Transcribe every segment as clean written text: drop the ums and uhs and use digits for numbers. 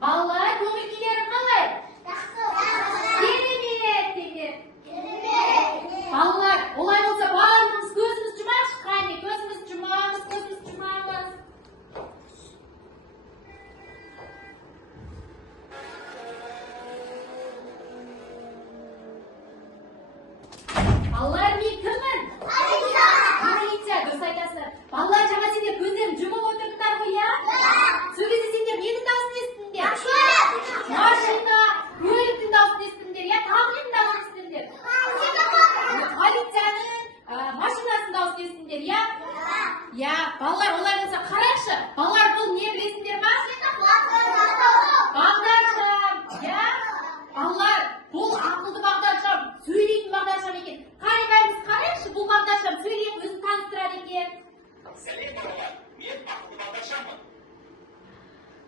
Балалар, көңіл-күйлерің қалай? Керемет деңдер. Балалар, олай болса барлығымыз көзіміз жұмайықшы, қане, көзіміз жұмамыз. Балалар, мен кіммін? Полиция, дұрыс айтасыздар. Балалар, жаңа сендер көздерін жұмып отырдыңдар ғой, иә? Сөйлесе сендер менің дауысын естіңдер. Машина, көліктің дауысын естіңдер, иә? Тағы ненің дауысын естіңдер? Полицияның машинасының дауысын естіңдер, иә? Иә, балалар, олай болса қарайықшы. Балалар, бұл не білесіңдер ма? Бағдаршам, иә? Балалар, бұл ақылды бағдаршам, сөйлейтін бағдаршам екен. Қане бәріміз қарайықшы, бұл бағдаршам сөйлеп өзін таныстырады екен. Сәлем балалар, мен ақылды бағдаршаммын.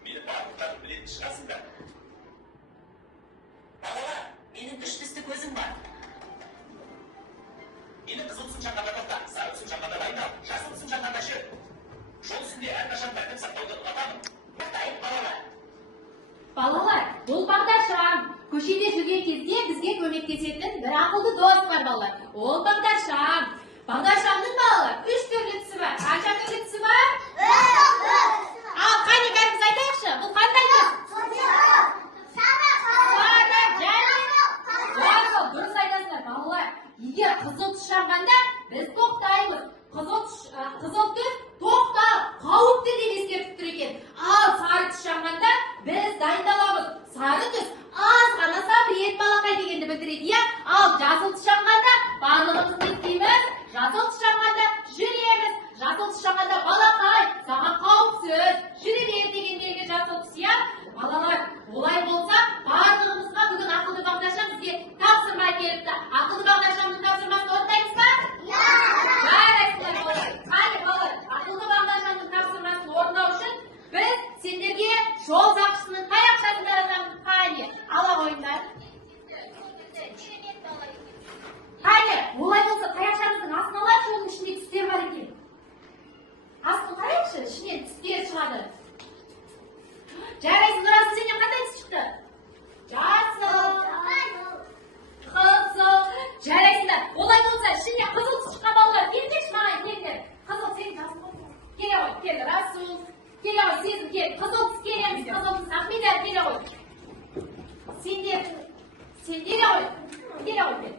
Мені барлықтарың білетін шығасыңдар. Балалар, менің үш тісті көзім бар. Мені қызыл түсін шаққанда тоқта, сары түсін шаққанда дайындал, жасыл түсін шаққанда жүр. Жол үстінде әрқашан тәртіп сақтауды ұнатамын. Тоқтайық балалар. Балалар, бұл бағдаршам көшеде жүрген кезде бізге көмектесетін бір ақылды дос бар балалар. Ол бағдаршам. Бағдаршамның балалар үш түрлі түсі бар. Қанша түрлі түсі бар? Ал қане бәріміз айтайықшы. Бұл қандай түс? Жасыл, дұрыс айтасыздар балалар. Егер қызыл түс жанғанда біз тоқтаймыз. Қызыл түс тоқта, қауіпті деп ескертіп тұр екен. Ал сары түс жанғанда біз дайындаламыз. Сары түс аз ғана сабыр ет балақай дегенді білдіреді, иә? Ал жасыл түс жанғанда барлығымыз не істейміз? Жасыл түс жанғанда жүреміз. Жасыл түс жанғанда балақай, саған қауіпсіз, жүре бер дегендегі жасыл түс, иә? Балалар, олай болса, барлығымызға бүгін ақылды бағдаршам бізге тапсырма келіпті. Ақылды бағдаршамның тапсырмасын орындаймыз ба? Жарайсыздар балалар. Қане балалар, ақылды бағдаршамның тапсырмасын орындау үшін біз сендерге жол сақшысының таяқшасын таратамыз. Қане, ала қойыңдар. Қане, олай болса таяқшамыздың астын алайықшы, оның ішінде түстер бар екен. Астын қарайықшы, ішінен түстер шығады. Жарайсың, Нұрасыл, сенен қандай түс шықты? Жасыл, қызыл. Жарайсыңдар. Олай болса, ішінде қызыл түс шыққан балалар келмекші маған, келдер. Қызыл, сен жасыл болсын. Келе ғой, келді, Расул. Келе ғой, сезім, кел. Қызыл түс келеміз, қызыл түс. Ахмедар, келе ғой. Сендер келе ғой. Келе ғой, кел.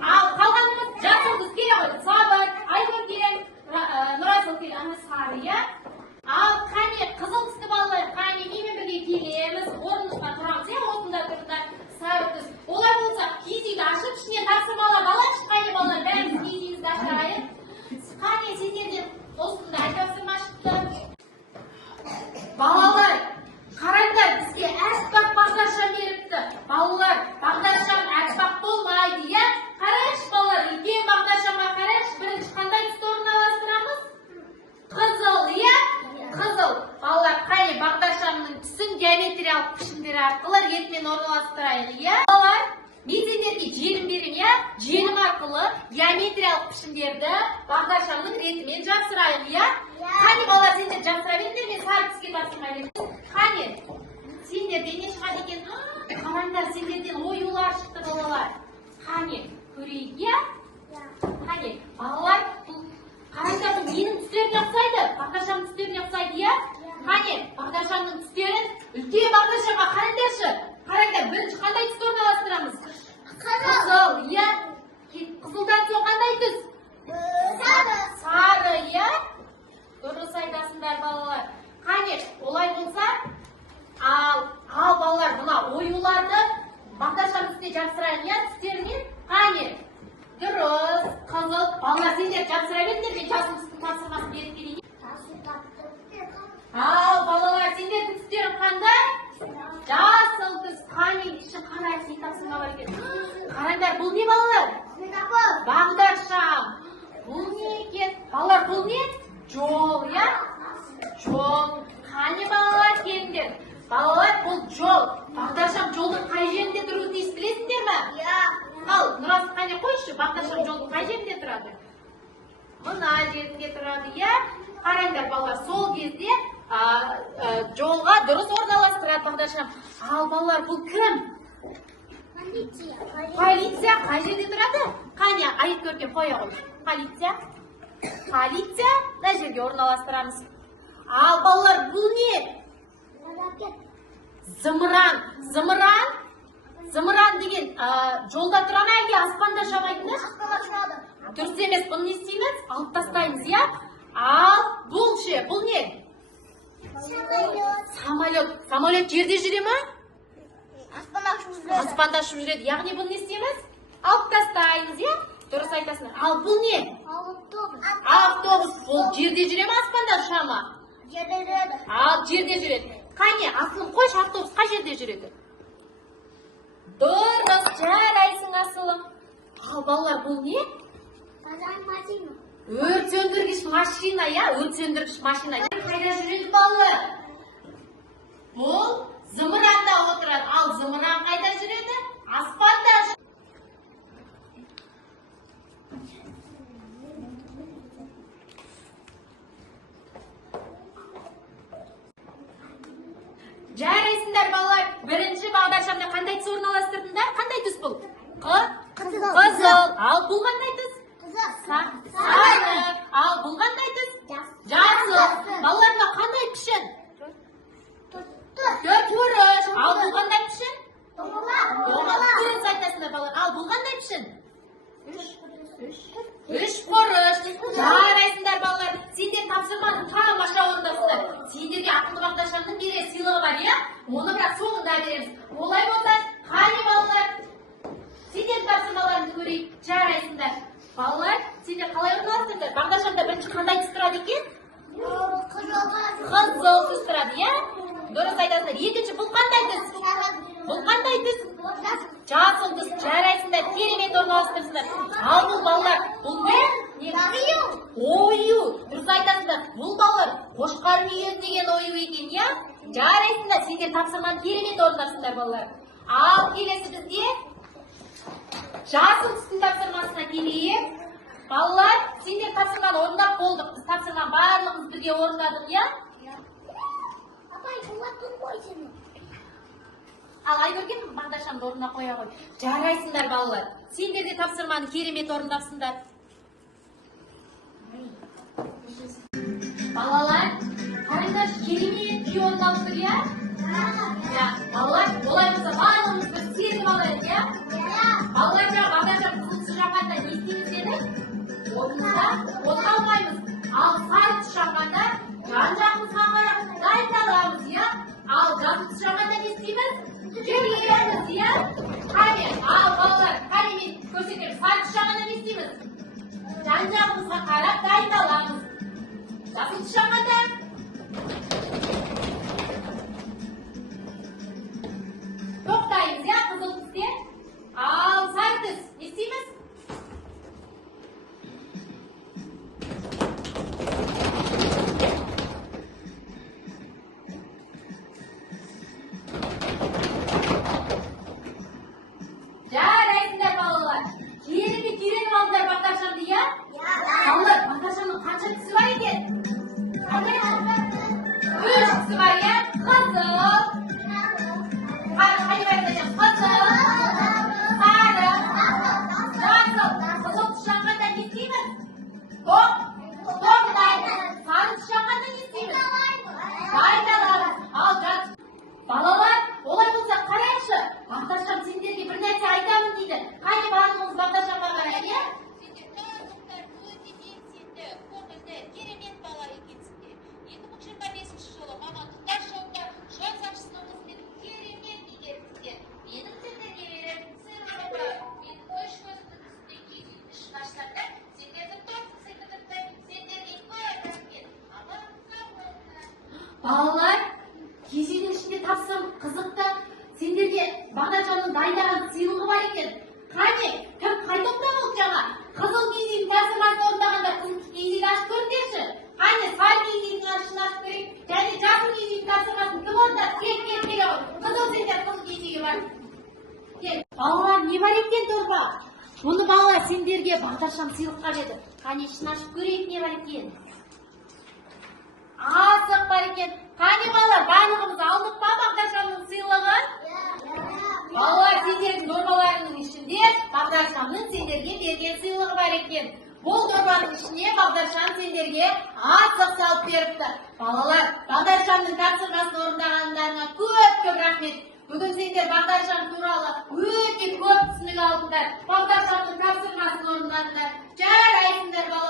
Ал қалғанымыз жасыл түс, келе ғой. Сабыр, Айгүл келем, Нұрасыл кел, ана сары, иә? Ал қане, қызыл түсті балалар, қане, менімен бірге келеміз, орнымызға тұрамыз, иә, осында тұрыңдар, сары түс. Олай болса, киіз үйді ашып, ішінен тапсырмалар алайықшы, қане балалар, бәріміз киіз үйімізді ашайық. Қане, сендерден осындай тапсырма шықты. Балалар, қараңдар, бізге әжбақ бағдаршам беріпті. Балалар, бағдаршам әжбақ болмайды, иә? Қарайықшы балалар, үлкен бағдаршамға қарайықшы, бірінші қандай түсті орналастырамыз? Қызыл, иә? Қызыл. Балалар, қане бағдаршамның түсін геометриялық пішіндері арқылы ретімен орналастырайық, иә? Балалар, мен сендерге желім берем, иә? Желім арқылы геометриялық пішіндерді бағдаршамның ретімен жапсырайық, иә? Қане балалар, сендер жапсыра беріңдер, мен сары түске тапсырмай беремін. Қане, сендерден не шығады екен? Қараңдар, сендерден оюлар шықты балалар. Қане, көрейік, иә? Қане, балалар, қараңдар, бұл менің түстеріне ұқсайды, бағдаршамның түстеріне ұқсайды, иә? Қане, бағдаршамның түстерін үлкен бағдаршамға қараңдаршы. Қараңдар, бірінші қандай түсті орналастырамыз? Қызыл, иә? Қызылдан соң қандай түс? Сары, иә? Дұрыс айтасыңдар балалар. Қане, олай болса, ал балалар, мына оюларды бағдаршамның үстіне жапсырайық, иә? Түстерінен, қане? Дұрыс, қызыл. Балалар, сендер жапсыра беріңдер, мен жасыл түстің тапсырмасын беріп келейін. Ал балалар, сендердің түстерің қандай? Жасыл түс. Қане, ішін қарайық, сен тапсырма бар екен. Қараңдар, бұл не балалар? Бағдаршам. Бұл не екен? Балалар, бұл не? Жол, иә? Жол. Қане балалар, келіңдер. Балалар, бұл жол. Бағдаршам жолдың қай жерінде тұруы тиіс, білесіңдер ме? Иә. Ал, Нұрасыл, қане қойшы, бағдаршам жолдың қай жерінде тұрады? Мына жерінде тұрады, иә? Қараңдар балалар, сол кезде жолға дұрыс орналастырады бағдаршам. Ал балалар, бұл кім? Полиция қай жерде тұрады? Қане, айып көркем қоя ғой. Полиция мына жерге орналастырамыз. Ал балалар, бұл не? Зымыран деген жолда тұра ма әлде аспанда шабайды ма? Дұрыс емес, бұны не істейміз? Алып тастаймыз, иә? Ал бұл ше, бұл не? Самолет жерде жүре ма? Аспанда ұшып жүреді. Яғни бұны не істейміз? Алып тастаймыз, иә? Дұрыс айтасыңдар. Ал бұл не? Автобус. Бұл жерде жүре ма, аспанда ұша ма? Жерде жүреді. Ал жерде жүреді. Қане, асылым қойшы, автобус қай жерде жүреді? Дұрыс, жарайсың асылым. Ал балалар, бұл не? Өрт сөндіргіш машина, иә? Өрт сөндіргіш машина. Қайда жүреді балалар? Бұл зымыранда отырады. Ал зымыран қайда жүреді? Аспанда. Жарайсыңдар балалар. Бірінші бағдаршамда қандай түс орналастырдыңдар? Қандай түс бұл? Қызыл. Ал бұл қандай түс? Сары. Ал бұл қандай түс? Жасыл. Балалар, мына қандай пішін? Төртбұрыш. Ал бұл қандай пішін? Дұрыс айтасыңдар балалар. Ал бұл қандай пішін? Үшбұрыш. Жарайсыңдар балалар. Сендер тапсырманы тамаша орындапсыңдар. Сендерге ақылды бағдаршамның берер сыйлығы бар, иә? Оны бірақ соңында береміз. Олай болса, қане балалар? Сендер тапсырмаларыңды көрейік. Жарайсыңдар. Балалар, сендер қалай орналастыңдар? Бағдаршамда бірінші қандай түс тұрады екен? Қызыл түс тұрады, иә? Дұрыс айтасыңдар. Екінші, бұл қандай түс? Бұл қандай түс? Жасыл түс. Жарайсыңдар. Керемет орналастырсыңдар. Ал бұл балалар, бұл не? Ою. Дұрыс айтасыңдар. Бұл балалар қошқар мүйіз деген ою екен, иә? Жарайсыңдар. Сендер тапсырманы керемет орындапсыңдар балалар. Ал келесі бізде жасыл түстің тапсырмасына келейік. Балалар, сендер тапсырманы орындап болдық. Біз тапсырманы барлығымыз бірге орындадық, иә? Ал Айгөрген бағдаршамды орындап қоя ғой. Жарайсыңдар балалар. Сендер де тапсырманы керемет орындапсыңдар. Балалар, қараңдар, керемет күй орындалып тұр, иә? Балалар, олай болса барлығымыз бір сезім алайық, иә? Балалар, бағдаршам қызыл шаққанда не істейміз еді? Орнымызда қозғалмаймыз. Ал сары түс шаққанда жан-жағымызға қарап дайындаламыз, иә? Ал жасыл түс шаққанда не істейміз? Жүреміз, иә? Қане, ал балалар, қане мен көрсетемін. Сары түс шаққанда не істейміз? Жан-жағымызға қарап дайындаламыз. Жасыл түс шаққанда тоқтаймыз, иә? Қызыл түсте. Ал сары түс не істейміз? Жарайсыңдар балалар. Керемет үйреніп алдыңдар бағдаршамды, иә? Балалар, бағдаршамның қанша түсі бар екен? Үш түсі бар, иә? Қызыл. Қай бәріне? Қызыл. Сары. Жасыл. Қызыл түс шаққанда не істейміз? Тоқтаймыз. Сары түс шаққанда не істейміз? Дайындаламыз. Ал жасыл. Балалар, олай болса қарайықшы. Бағдаршам сендерге бір нәрсе айтамын дейді. Қане барлығымыз бағдаршамға қарайық, иә? Керемет бала екенсіңдер. 2025 жылы мамандықтар шоуында жол сақшысының қызметін керемет игеріпсіздер. Менің сендерге берер сыйлығым бар. Мен көш көзімнің үстіне киіз үйдің ішін ашсам да, сендердің тосын сыйлығымды сендерге көрсеткен. Аман сау болыңдар. Балалар, киіз үйдің ішінде тапсырым қызықты. Сендерге бағдаршамның дайындаған сыйлығы бар екен. Қане, кім қай топта болды жаңа? Қызыл киіз үйдің тапсырмасын орындағандар қызыл киіз үйді ашып көріңдерші. Қане, сары киіз үйдің ашын ашып көрейік. Және жасыл киіз үйдің тапсырмасын кім орындады? Кел ғой. Қызыл сендер қызыл киіз үйге бар. Кел. Балалар, не бар екен торба? Бұны балалар сендерге бағдаршам сыйлыққа берді. Қане, ішін ашып көрейік не бар екен. Асық бар екен. берген сыйлығы бар екен. Бұл дорбаның ішіне Бағдаршам сендерге азық салып беріпті. Балалар, Бағдаршамның тапсырмасын орындағандарыңа көп рахмет. Бүгін сендер Бағдаршам туралы өте көп түсінік алдыңдар. Бағдаршамның тапсырмасын орындадыңдар. Жарайсыңдар балалар.